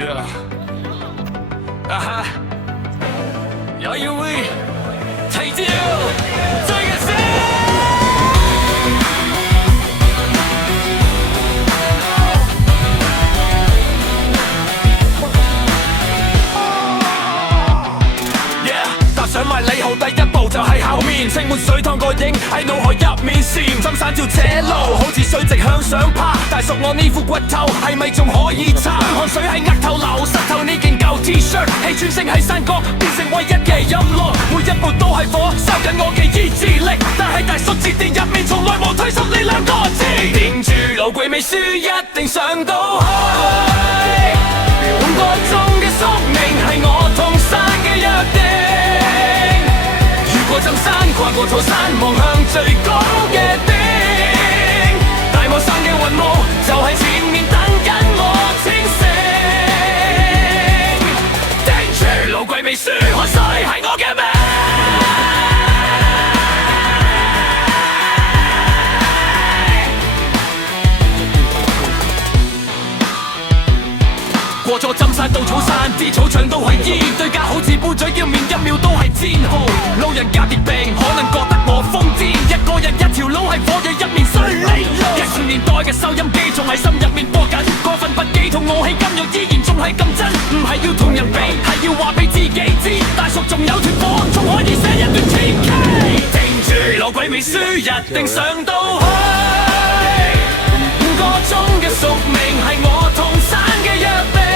Yeah. Aha. Jag är we. Take you. Take it上埋你號第一步就係後面，盛滿水燙個影喺腦海入面閃，浸散條斜路好似水直向上爬，但屬我呢副骨頭係咪仲可以撐？汗水喺額頭流，濕透呢件舊 T-shirt， 氣喘聲喺山角變成唯一嘅音樂，每一步都係火燒緊我嘅意志力，但係大叔字典入面從來冇推出呢兩個字，定住路攰未輸一定上到去，5個鐘嘅宿命係我同山嘅約定。過浸山，跨過座山，望向最高嘅頂。大霧生嘅雲霧，就喺前面等緊我清醒。定住路軌未輸，汗水係我嘅命。過咗浸山到草山，啲草場都係煙，對家好似杯嘴，要面一秒都係煎熬。路人甲乙病，可能覺得我瘋癲，一個人一條路係火嘅一面水利。20年代嘅收音機仲喺心入面播緊，過分不羈同傲氣今日依然仲係咁真，唔係要同人比，係要話俾自己知，大叔仲有團火，仲可以寫一段傳奇。定住路軌未輸，一定上到去。5個鐘嘅宿命係我同山嘅約定。